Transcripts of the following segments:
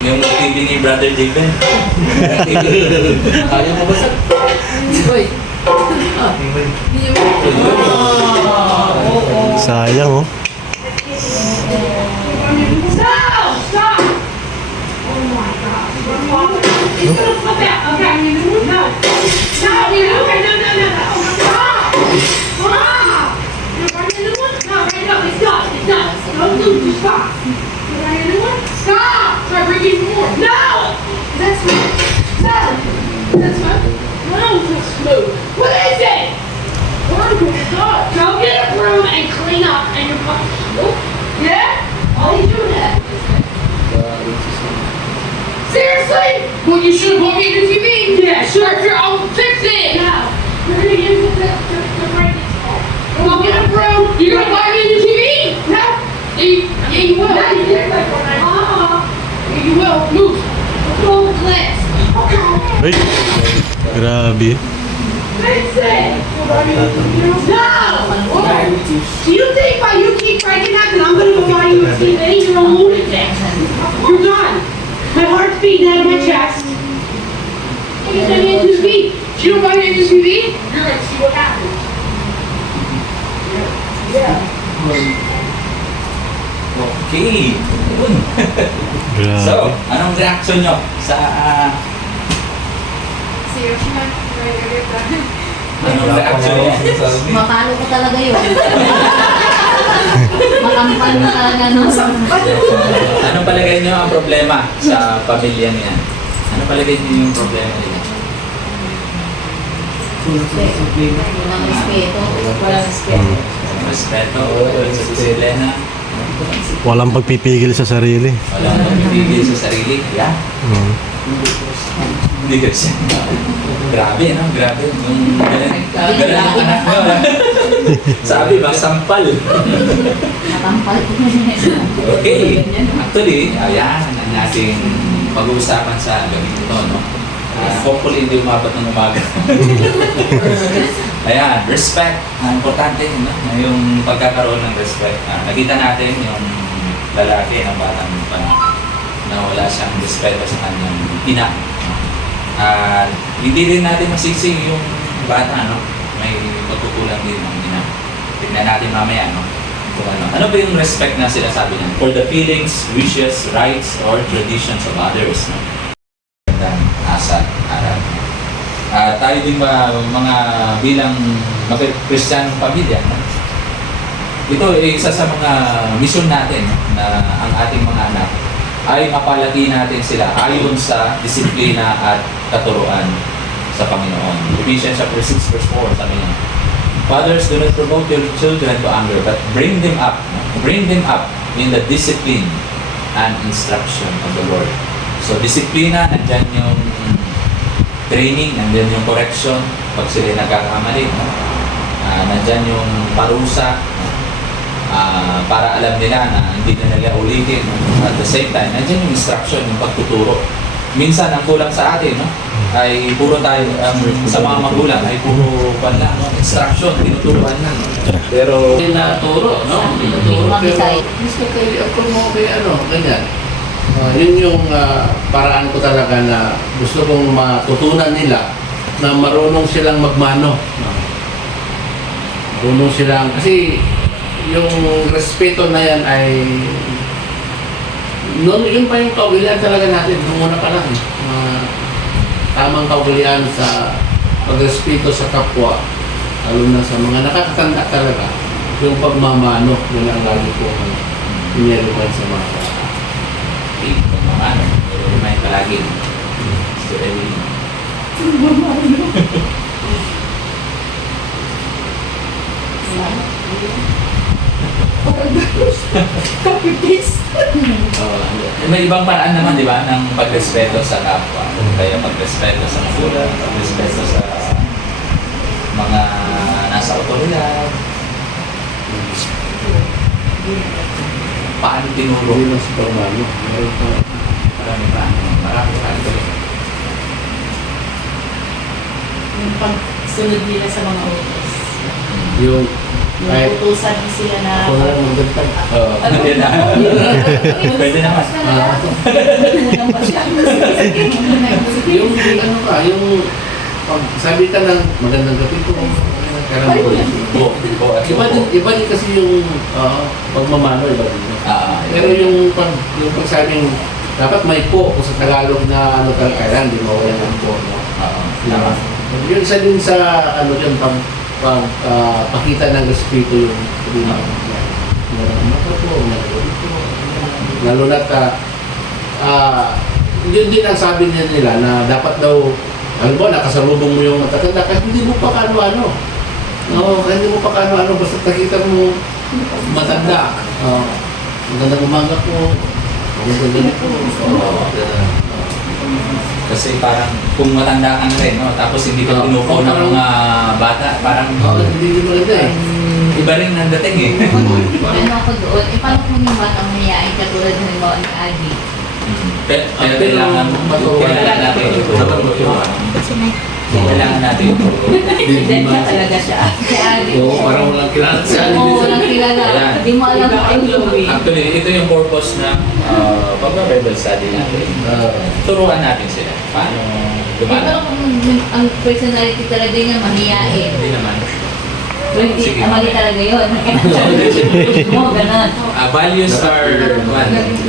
Yung TV ni Brother Javen. Ayaw mo ba sa? Uy. Sayang oh. Stop! Stop! Oh my God. He's gonna put that. Okay. No. No. Okay. No. No. No. No. Stop! Stop! You're writing a new one? No. Right. No. It's done. It's done. Don't lose. You stop. You're writing a new one? Stop! Try bringing more. No! That's smooth. No. That's smooth. No. That's smooth. What is it? Go get a broom and clean up and you're fucking. Yeah? Why are you doing that? Seriously? Well, you should have bought me a new TV. Yeah, sure. I'll fix it. No. You're gonna use it to break it. Go get a broom. You're gonna buy me a new TV? No. Yeah, you will. No, you did like one night. Yeah, you will. Move. Let's go over glass. Okay. Ay, grabe. Fix it. No. Do you think by you keep breaking that I'm gonna go buy you a TV? You're a lunatic. You're done. My heart's beating out of my chest. You send me a new TV. If you don't buy me a new TV, you're gonna see what happens. Yeah. Okay. Yun. Grabe. So, anong reaction nyo sa... Seriously, anong reaction nyo? mapalo ko talaga yun. Makampal na talaga no. Anong palagay nyo ang problema sa pamilya niya? Ano palagay nyo yung problema niya? Walang respeto. Walang respeto. Respeto, sa disiplina, Walang pagpipigil sa sarili. walang pagpipigil sa sarili. Yeah. Mm. Hindi kasi. Grabe, no? Grabe. Yung ganun yung anak mo. Sabi ba, sampal. Matampal ko. Okay. Actually, ayan ang ating pag-uusapan sa gabi ito, no? Hopefully, hindi umabot ng umaga. Ayan, respect. Importante, no? Yung pagkakaroon ng respect. Nakita natin yung lalaki ng batang na wala siyang respeto sa kanyang ina. Hindi rin natin masisi yung bata, no? May pagkukulang din ng ina. Tignan natin mamaya, no? Kung ano ba yung respect na sinasabi niya? For the feelings, wishes, rights, or traditions of others, no? Asal, aral. Tayo din ba mga bilang Kristiyanong pamilya, no? Ito ay isa sa mga misyon natin, no? Na ang ating mga anak ay mapalaki natin sila ayon sa disiplina at katuruan sa Panginoon. Ephesians chapter 6 verse 4, sabi niya, Fathers, do not provoke your children to anger, but bring them up in the discipline and instruction of the Lord. So, disiplina, nandyan yung training, nandyan yung correction, pag sila nagkakamali. Nandyan yung parusa, para alam nila na hindi na nila ulitin. At the same time, nandyan yung instruction, yung pagtuturo. Minsan, ang kulang sa atin, no? Ay puro tayo, sa mga magulang, ay puro lang, no? Instruction, tinuturuan lang. No? Pero, tinaturo, no? Tinuturo. Mabisay. Gusto kayo, ako mo kay ano, ganyan. Yun yung paraan ko talaga na gusto kong matutunan nila na marunong silang magmano. Marunong silang, kasi yung respeto na yan ay noon, yun pa yung kaugalian talaga natin. Nung una pa lang, tamang kaugalian sa pagrespeto sa kapwa, lalo na sa mga nakakatanda talaga, yung pagmamano, yun ang lagi ko pinirukan sa mga pagmamano, remind palagi. Gusto rin. May ibang paraan naman, di ba, ng pagrespeto sa kapwa. Kaya pagrespeto sa magulang, pagrespeto sa mga nasa otoridad. Paano tinuro? Hindi lang sa pagmano. Meron pa. Marami pa. Yung pagsunod nila sa mga utos. Yung Yung utusan sila na... ako na lang magdagdag. Pwede na. Pwede naman. Yung ano ka, yung pag sabi ka ng magandang gabi po, iba din kasi yung pagmamano, iba din. Pero yung pagsabing dapat may po kung sa Tagalog na ano talaga, kailan, di mo wala ng po. No? Yung isa din sa ano dyan, pakita ng respeto yung lalo na't yun din ang sabi nila na dapat daw, alam mo, nakasalubong mo yung matatanda kahit hindi mo pa kaano-ano. No, kahit hindi mo pa kaano-ano, basta nakita mo matanda. Magandang umaga po. Magandang gabi po. Kasi parang kung matanda ka na rin, no? Tapos hindi ka tinuko ng mga bata, parang Hindi maganda eh. iba rin ang dating eh. Ano ako doon, paano kung yung batang mayayain katulad ng halimbawa ni Agi? Pero kailangan natin ito. Kailangan natin ito. Dead na talaga siya. Si Agi. Oo, parang walang kilala sa Oo, walang kilala. Ayan. Di mo alam kung ano yung Actually, ito yung purpose ng pag-Bible study natin. Turuan natin sila paano Di ba gumana. kung ang personality talaga niya mahiyain? Hindi naman. Hindi, Sige. mali talaga yun. Oo, ganun. Values are,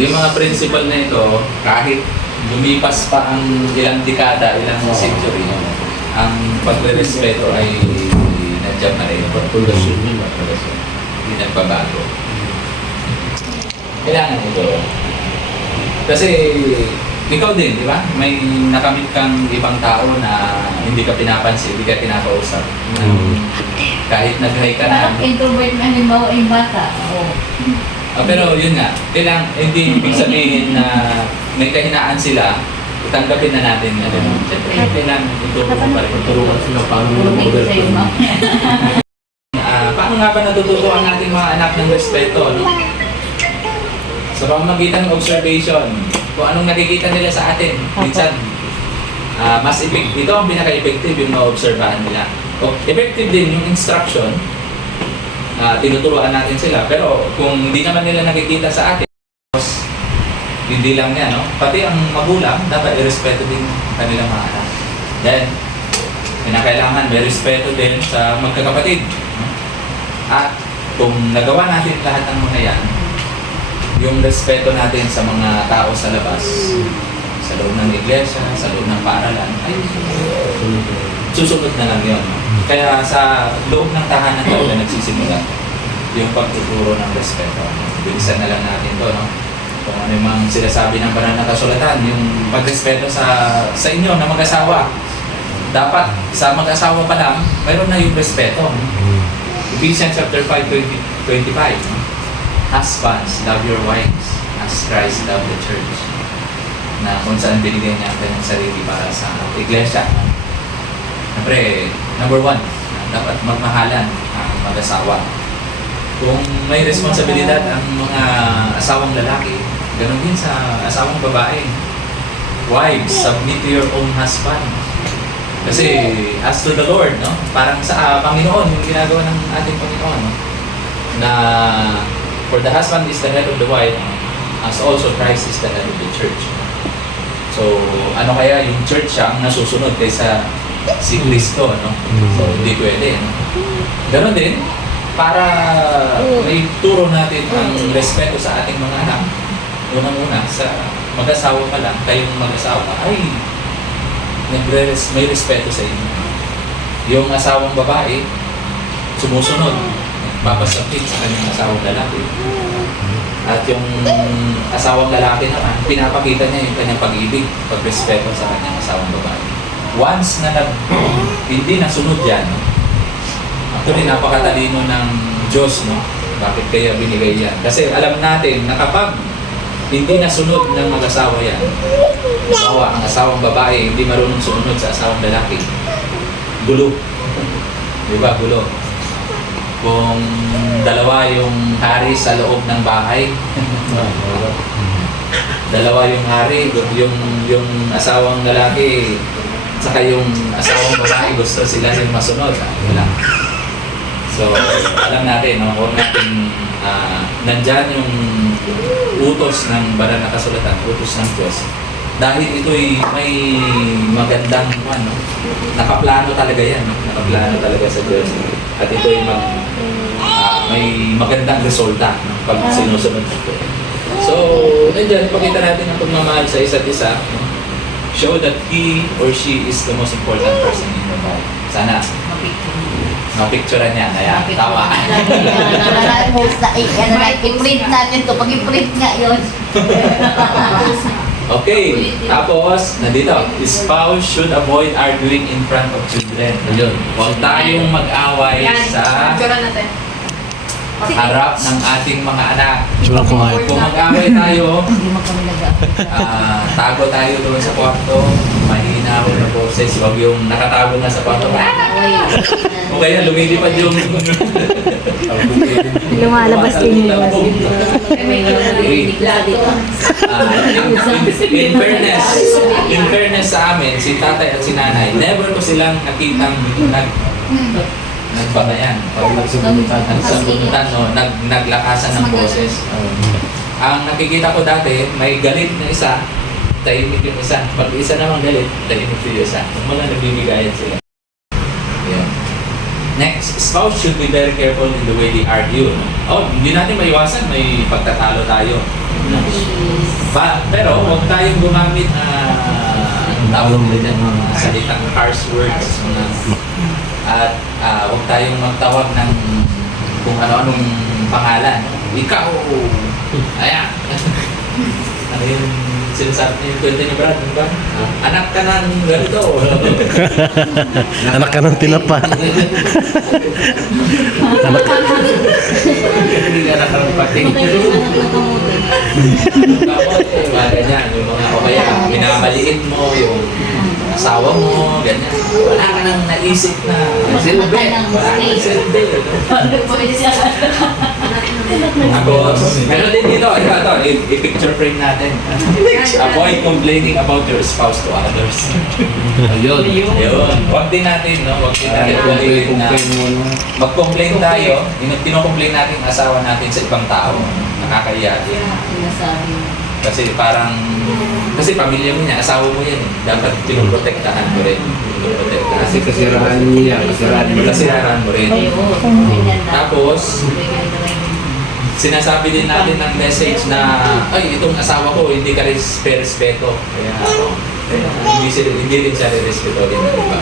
yung mga principle na ito, kahit lumipas pa ang ilang dekada, ilang century, ang pagre-respeto ay nandiyan pa rin. Pagpulasyon yun. Hindi nagbabago. Kailangan ito. Kasi ikaw din, di ba? May nakamit kang ibang tao na hindi ka pinapansin, hindi ka pinakausap. Kahit nag-high ka na. Parang introvert na halimbawa yung bata. Oo. Pero yun nga, hindi ibig sabihin na may kahinaan sila, tanggapin na natin na gano'n. Siyempre, kailangan itulungan pa rin. Turuan sila paano mo Thank you sa'yo, ma'am. Paano nga ba natututuan ang ating mga anak ng respeto? No? Sa pamamagitan ng observation, kung anong nakikita nila sa atin, minsan, mas effective. Ito ang pinaka-effective yung na-obserbahan nila. Effective din yung instruction, tinuturuan natin sila. Pero kung hindi naman nila nakikita sa atin, hindi lang yan, no? Pati ang magulang, dapat i-respeto din kanilang mga anak. Then, kinakailangan may respeto din sa magkakapatid. No? At kung nagawa natin lahat ng mga yan, yung respeto natin sa mga tao sa labas, sa loob ng iglesia, sa loob ng paaralan, ay susunod na lang yun. Kaya sa loob ng tahanan talaga nagsisimula yung pagtuturo ng respeto. Bilisan na lang natin to, no? Kung ano yung mga sinasabi ng banal na kasulatan, yung pagrespeto sa inyo na mag-asawa. Dapat sa mag-asawa pa lang, mayroon na yung respeto. Ephesians chapter 5:25. Husbands, love your wives as Christ loved the church. Na kung saan binigay niya ang kanyang sarili para sa iglesia. Siyempre, number 1, dapat magmahalan ang mag-asawa. Kung may responsibilidad ang mga asawang lalaki, ganun din sa asawang babae. Wives, submit to your own husband. Kasi as to the Lord, no? Parang sa Panginoon, yung ginagawa ng ating Panginoon, no? Na for the husband is the head of the wife, as also Christ is the head of the church. So, ano kaya yung church siya ang nasusunod kaysa si Kristo, no? So, hindi pwede, no? Ganon din, para may turo natin ang respeto sa ating mga anak. Unang-una, sa mag-asawa pa lang, kayong mag-asawa, ay may respeto sa inyo. Yung asawang babae, sumusunod, papasapit sa kanyang asawang lalaki. At yung asawang lalaki naman, pinapakita niya yung kanyang pag-ibig, pag-respeto sa kanyang asawang babae. Once na hindi nasunod yan, actually napakatalino ng Diyos, no? Bakit kaya binigay yan? Kasi alam natin na kapag hindi nasunod ng mag-asawa yan, ang asawang babae hindi marunong sumunod sa asawang lalaki, gulo. Diba? Gulo. Kung dalawa yung hari sa loob ng bahay, dalawa yung hari, yung asawang lalaki, saka yung asawang babae, gusto sila rin masunod. Wala. So, alam natin, no? Kung natin nandyan yung utos ng banal na kasulatan, utos ng Diyos, Dahil ito'y may magandang ano, nakaplano talaga yan. No? Nakaplano talaga sa Diyos. At ito'y may magandang resulta no? Pag sinusunod ito. So, nandiyan, ipakita natin ang pagmamahal sa isa't isa. No? Show that he or she is the most important person in your life. Sana mapicturean niya. Kaya, tawa. I-print natin to. Pag i-print nga yun. Okay, tapos, nandito, spouse should avoid arguing in front of children. Ayun. Huwag tayong mag-away sa natin. harap ng ating mga anak. Tsura ko nga Kung mag-away tayo, Hindi mo kami tago tayo doon sa kwarto, mahina na boses, huwag yung nakatago na sa kwarto. O kaya lumilipad yung... Lumalabas din yung in fairness sa amin, si tatay at si nanay, never ko silang nakitang nagbagayan. Nagsabunutan, no? Naglakasan ng boses. Ang nakikita ko dati, may galit na isa, tahimik yung isa. Pag isa namang galit, tahimik yung isa. Kung mga nagbibigayan sila. Yeah. Next, spouse should be very careful in the way they argue. Oh, hindi natin maiwasan, may pagtatalo tayo. Pero huwag tayong gumamit tawag nila mga salitang harsh words. At huwag tayong magtawag ng kung ano-anong pangalan. Ikaw! Ayan! Ano yung sinasabi niyo yung kwento niyo, Brad? Ano ba? Anak ka ng ganito. Anak ka ng tinapa. Hindi ka nakarampating. Mga ganyan, yung mga, o kaya minamaliit mo yung asawa mo, ganyan. Wala ka nang naisip na silbi. Wala ka nang silbi. Tapos, meron din dito, ito, i-picture frame natin. Avoid complaining about your spouse to others. Ayun. Yun. Huwag din natin, no? Huwag din natin ulitin na mag-complain tayo, pinocomplain natin ang asawa natin sa ibang tao. Nakakahiya. Kasi parang, kasi pamilya mo niya, asawa mo yan eh. Dapat pinoprotektahan mo rin. Kasi kasirahan niya, Kasirahan mo rin. Tapos, sinasabi din natin ng message na, ay, itong asawa ko, hindi ka respeto. Kaya, hindi rin siya respeto din ng iba.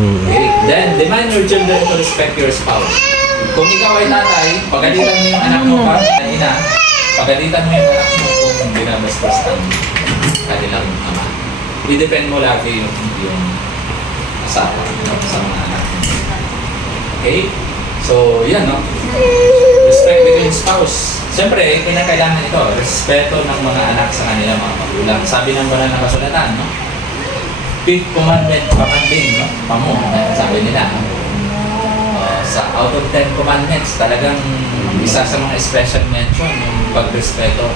Okay. Then, demand your children to respect your spouse. Kung ikaw ay tatay, pagalitan mo yung anak mo pa, na ina, pagalitan mo yung anak mo kung binabastos ang kanilang ama. I-depend mo lagi yung asawa sa mga anak mo. Okay? So, yan, no? Respect between spouse. Siyempre, kinakailangan ito, respeto ng mga anak sa kanilang mga magulang. Sabi ng banal na kasulatan, no? Fifth commandment, pamanding, no? Pamo, sabi nila. Sa out of 10 commandments, talagang isa sa mga special mention yung pagrespeto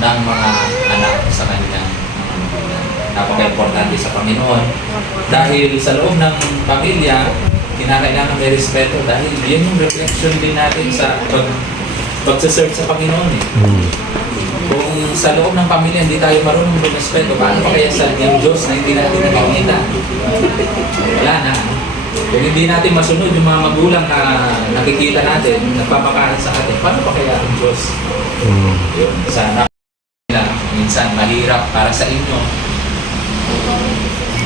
ng mga anak sa kanilang mga magulang. Napaka-importante sa Panginoon. Dahil sa loob ng pamilya, kinakailangan may respeto dahil yan yung reflection din natin sa pagsasearch sa Panginoon eh. Kung sa loob ng pamilya hindi tayo marunong mag-respeto, paano pa kaya sa yung Diyos na hindi natin nakikita? Wala na. Kung hindi natin masunod yung mga magulang na nakikita natin, nagpapakalat sa atin, paano pa kaya ang Diyos? Yun, sana minsan mahirap para sa inyo.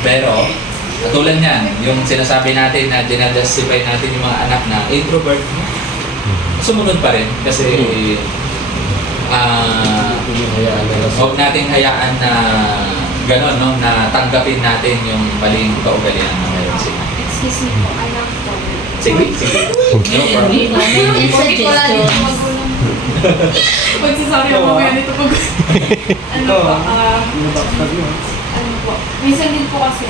Pero, katulad niyan, yung sinasabi natin na dinajustify natin yung mga anak na introvert, sumunod pa rin kasi huwag nating hayaan na gano'n, no? Na tanggapin natin yung maling kaugalian na meron sila. Excuse me po, anak po. Sige, sige. No problem. It's a gesture. Magsasabi ako ganito pag... Ano po, ano po. Minsan din po kasi,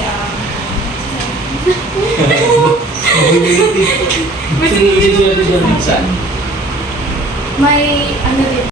Minsan. may ano din